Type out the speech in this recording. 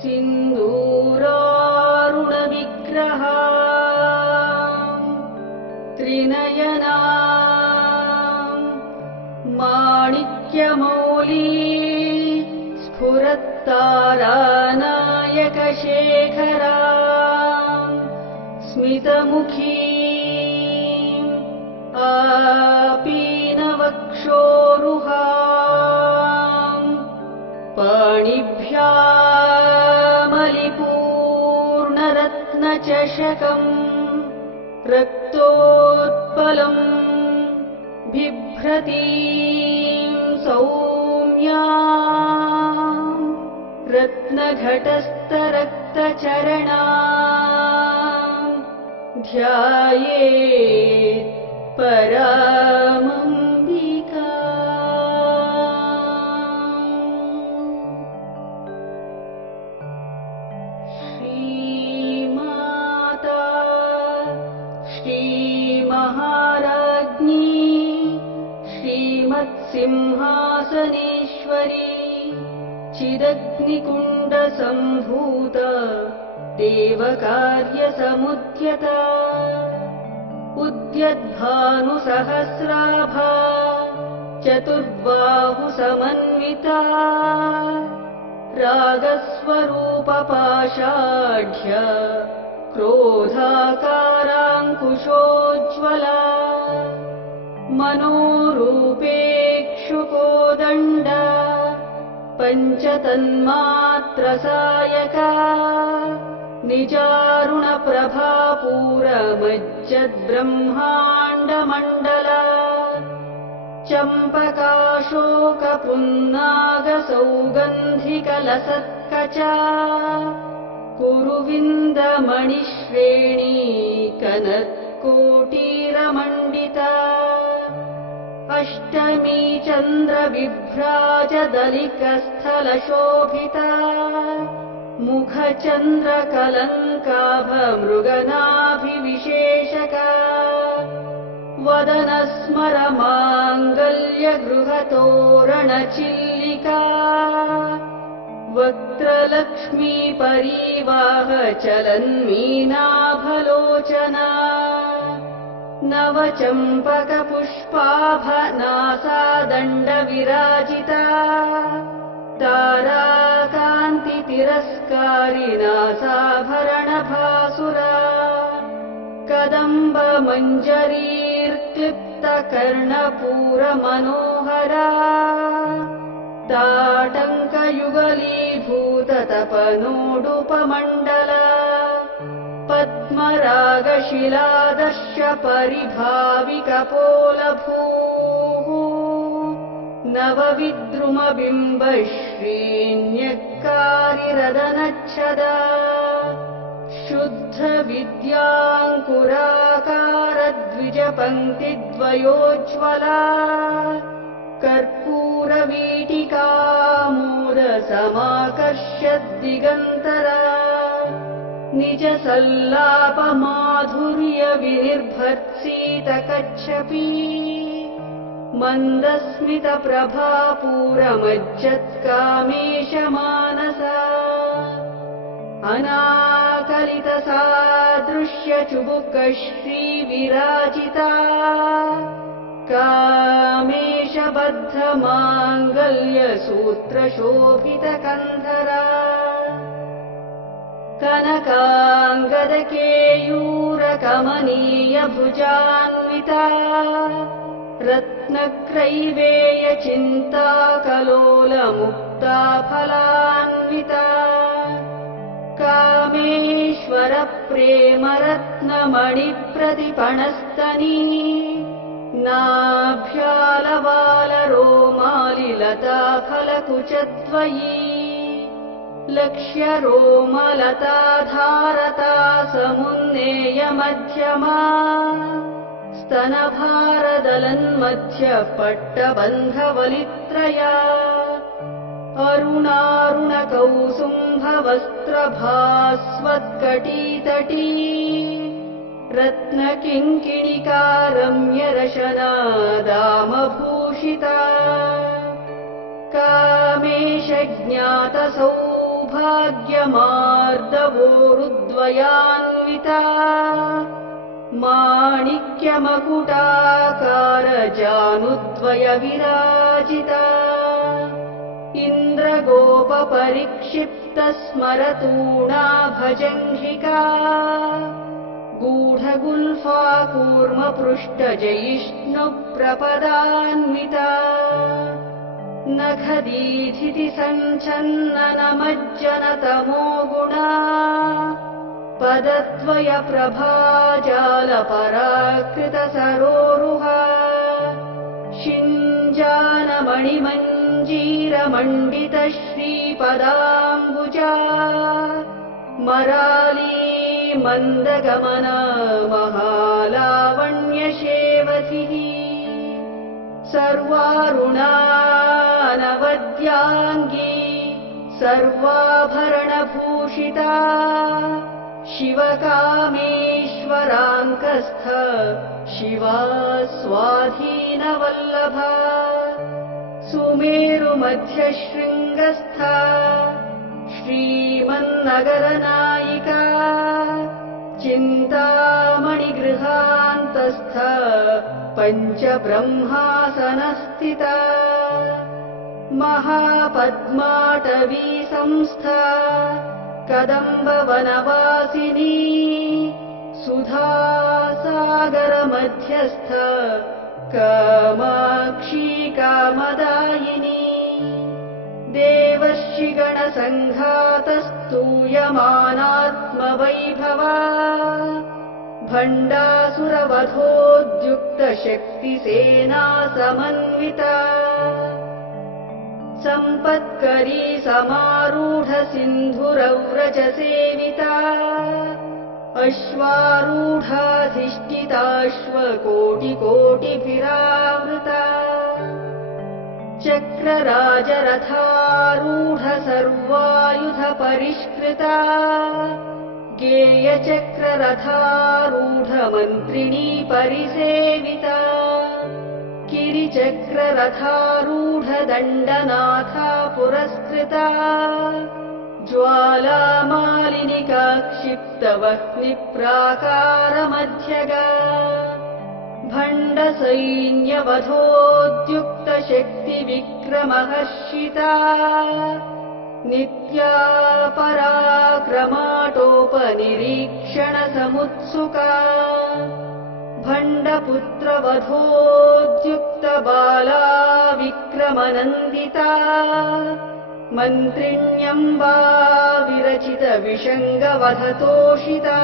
सिन्दूरारुणविग्रहा त्रिनयना माणिक्यमौली स्फुरत्तारानायकशेखरा स्मितमुखी आपीनवक्षोरुहा पाणिभ्यामलिपूर्णरत्नचषकम् रक्तोत्पलम् बिभ्रतीं सौम्या रत्नघटस्थरक्तचरणा ध्यायेत् परामम्बिका। श्रीमाता श्रीमहाराज्ञी श्रीमत्सिंहासनेश्वरी चिदग्निकुण्डसम्भूता देवकार्यसमुद्यता उद्यद्भानुसहस्राभा चतुर्बाहुसमन्विता रागस्वरूपपाषाढ्य क्रोधाकाराङ्कुशोज्ज्वला मनोरूपेक्षुकोदण्ड पञ्चतन्मात्रसायका निजारुणप्रभापूरमज्जद्ब्रह्माण्डमण्डला चम्पकाशोकपुन्नागसौगन्धिकलसत्कचा कुरुविन्दमणिश्रेणी कनत्कोटीरमण्डिता अष्टमी चन्द्रविभ्राजदलिकस्थलशोभिता मुखचन्द्रकलङ्काभमृगनाभिविशेषका वदनस्मरमाङ्गल्यगृहतोरणचिल्लिका वक्त्रलक्ष्मीपरीवाहचलन्मीनाभलोचना नवचम्पकपुष्पाभनासादण्डविराजिता ताराकान्तितिरस्कारिनासाभरणभासुरा कदम्बमञ्जरीर्क्लिप्तकर्णपूरमनोहरा ताटङ्कयुगलीभूततपनोडुपमण्डला पद्मरागशिलादर्शपरिभाविकपोलभूः नवविद्रुमबिम्बश्रीन्यक्कारिरदनच्छदा शुद्धविद्याङ्कुराकारद्विजपङ्क्तिद्वयोज्ज्वला कर्पूरवीटिकामूलसमाकर्ष्यद्दिगन्तरा निजसल्लापमाधुर्यविनिर्भर्त्सीतकच्छपी मन्दस्मितप्रभापूरमज्जत्कामेशमानसा अनाकलितसादृश्यचुबुकश्रीविराजिता कामेशबद्धमाङ्गल्यसूत्रशोभितकन्धरा कनकाङ्गदकेयूरकमनीयभुजान्विता रत्नक्रैवेयचिन्ताकलोलमुक्ताफलान्विता कामेश्वरप्रेमरत्नमणिप्रतिपणस्तनी नाभ्यालवालरोमालिलताफलकुचद्वयी लक्ष्यरोमलताधारता समुन्नेयमध्यमा स्तनभारदलन्मध्यपट्टबन्धवलित्रया अरुणारुणकौसुम्भवस्त्रभास्वत्कटीतटी रत्नकिङ्किणिकारम्यरशनादामभूषिता कामेशज्ञातसौभगसुखसंयुता सौभाग्यमार्दवोरुद्वयान्विता माणिक्यमकुटाकारजानुद्वयविराजिता इन्द्रगोपपरिक्षिप्तस्मरतूणाभजङ्घिका गूढगुल्फा कूर्मपृष्ठजयिष्णुप्रपदान्विता नखदीधिति सञ्छन्ननमज्जनतमो गुणा पदद्वयप्रभाजालपराकृतसरोरुहा शिञ्जानमणिमञ्जीरमण्डितश्रीपदाम्बुजा मराली मन्दगमना महालावण्यशेवधिः सर्वारुणानवद्याङ्गी सर्वाभरणभूषिता शिवकामेश्वराङ्कस्थ शिवा स्वाधीनवल्लभा सुमेरुमध्यशृङ्गस्था श्रीमन्नगरनायिका चिन्तामणिगृहान्तस्थ पञ्चब्रह्मासनस्थिता महापद्माटवी संस्था कदम्बवनवासिनी सुधासागरमध्यस्थ कामाक्षी कामदायिनी देवर्षिगणसङ्घातस्तूयमानात्मवैभवा भण्डासुरवधोद्युक्तशक्तिसेना समन्विता सम्पत्करी समारूढसिन्धुरव्रजसेविता अश्वारूढाधिष्ठिताश्वकोटिकोटिभिरावृता चक्रराजरथारूढ सर्वायुधपरिष्कृता गेयचक्ररथारूढमन्त्रिणी परिसेविता गिरिचक्ररथारूढदण्डनाथा पुरस्कृता ज्वालामालिनिका क्षिप्तवह्निप्राकारमध्यगा भण्डसैन्यवधोद्युक्तशक्तिविक्रमहर्षिता नित्या पराक्रमाटोपनिरीक्षणसमुत्सुका भण्डपुत्रवधोद्युक्तबाला विक्रमनन्दिता मन्त्रिण्यम्बा विरचितविषङ्गवधतोषिता